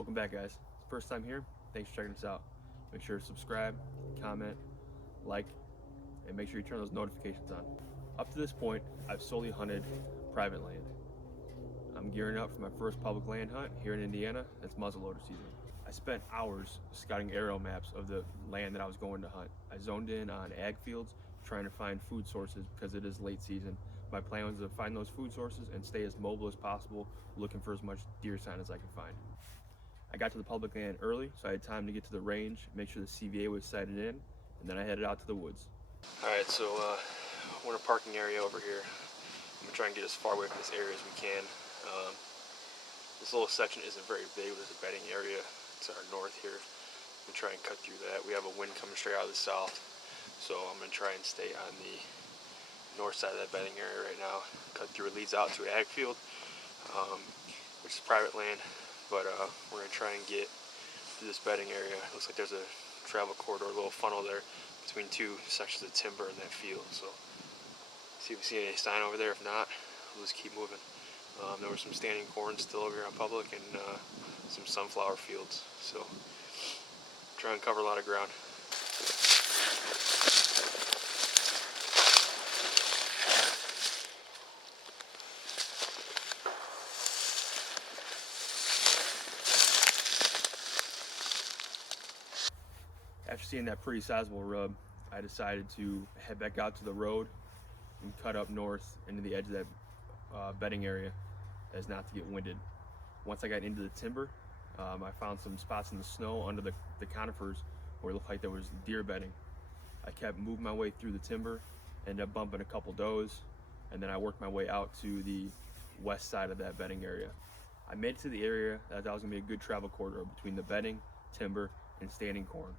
Welcome back, guys. First time here, thanks for checking us out. Make sure to subscribe, comment, like, and make sure you turn those notifications on. Up to this point, I've solely hunted private land. I'm gearing up for my first public land hunt here in Indiana. It's muzzleloader season. I spent hours scouting aerial maps of the land that I was going to hunt. I zoned in on ag fields, trying to find food sources because it is late season. My plan was to find those food sources and stay as mobile as possible, looking for as much deer sign as I could find. I got to the public land early, so I had time to get to the range, make sure the CVA was sighted in, and then I headed out to the woods. Alright, so we're in a parking area over here. I'm going to try and get as far away from this area as we can. This little section isn't very big, but there's a bedding area to our north here. I'm going to try and cut through that. We have a wind coming straight out of the south, so I'm going to try and stay on the north side of that bedding area right now. Cut through, it leads out to an ag field, which is private land. But we're going to try and get through this bedding area. It looks like there's a travel corridor, a little funnel there between two sections of timber in that field. So see if we see any sign over there. If not, we'll just keep moving. There was some standing corn still over here on public and some sunflower fields. So try and cover a lot of ground. After seeing that pretty sizable rub, I decided to head back out to the road and cut up north into the edge of that bedding area as not to get winded. Once I got into the timber, I found some spots in the snow under the conifers where it looked like there was deer bedding. I kept moving my way through the timber, ended up bumping a couple does, and then I worked my way out to the west side of that bedding area. I made it to the area that was going to be a good travel corridor between the bedding, timber, and standing corn.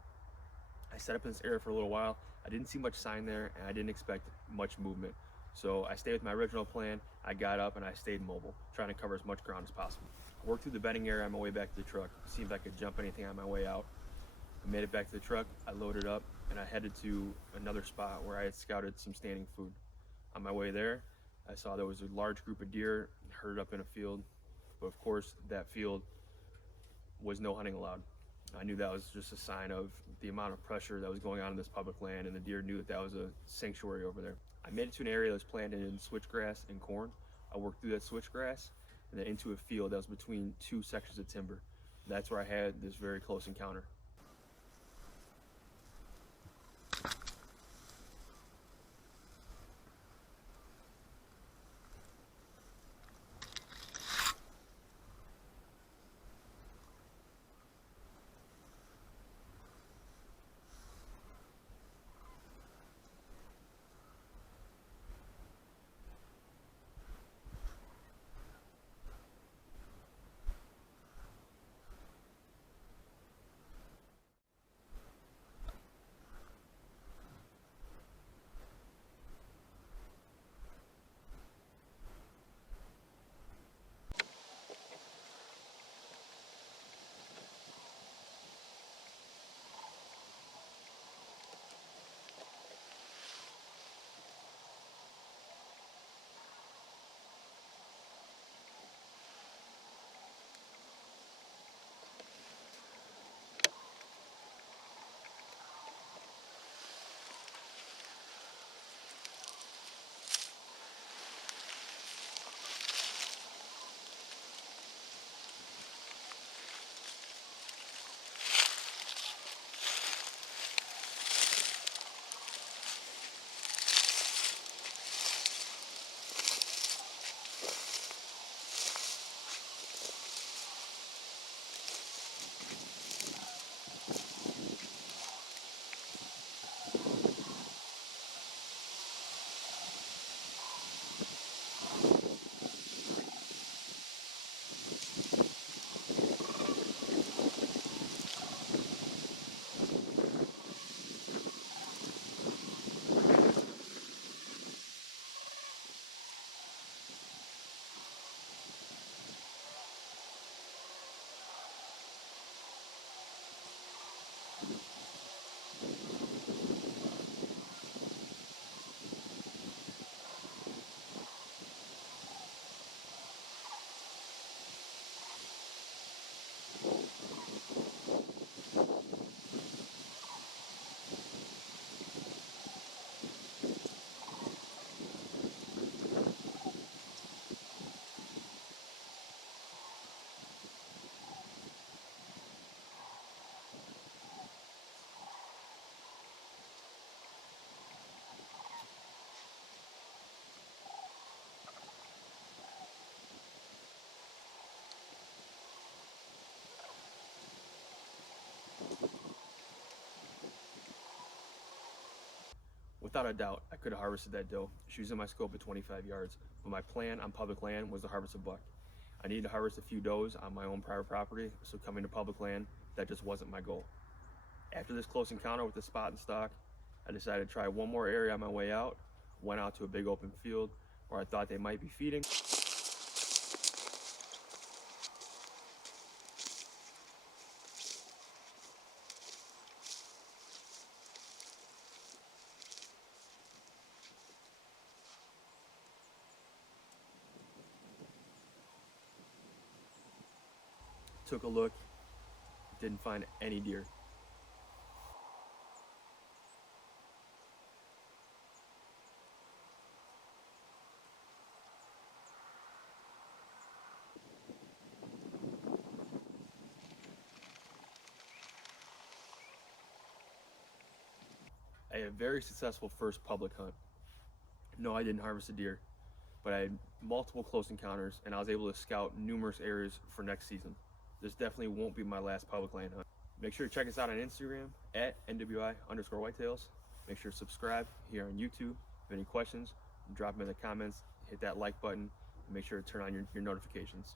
I set up in this area for a little while. I didn't see much sign there, and I didn't expect much movement. So I stayed with my original plan. I got up and I stayed mobile, trying to cover as much ground as possible. I worked through the bedding area on my way back to the truck, see if I could jump anything on my way out. I made it back to the truck, I loaded up, and I headed to another spot where I had scouted some standing food. On my way there, I saw there was a large group of deer herded up in a field, but of course that field was no hunting allowed. I knew that was just a sign of the amount of pressure that was going on in this public land, and the deer knew that that was a sanctuary over there. I made it to an area that was planted in switchgrass and corn. I worked through that switchgrass and then into a field that was between two sections of timber. That's where I had this very close encounter. Without a doubt, I could have harvested that doe. She was in my scope at 25 yards, but my plan on public land was to harvest a buck. I needed to harvest a few does on my own private property, so coming to public land, that just wasn't my goal. After this close encounter with the spot and stalk, I decided to try one more area on my way out, went out to a big open field where I thought they might be feeding. Took a look, didn't find any deer. I had a very successful first public hunt. No, I didn't harvest a deer, but I had multiple close encounters and I was able to scout numerous areas for next season. This definitely won't be my last public land hunt. Make sure to check us out on Instagram at NWI_whitetails. Make sure to subscribe here on YouTube. If you have any questions, drop them in the comments, hit that like button, and make sure to turn on your notifications.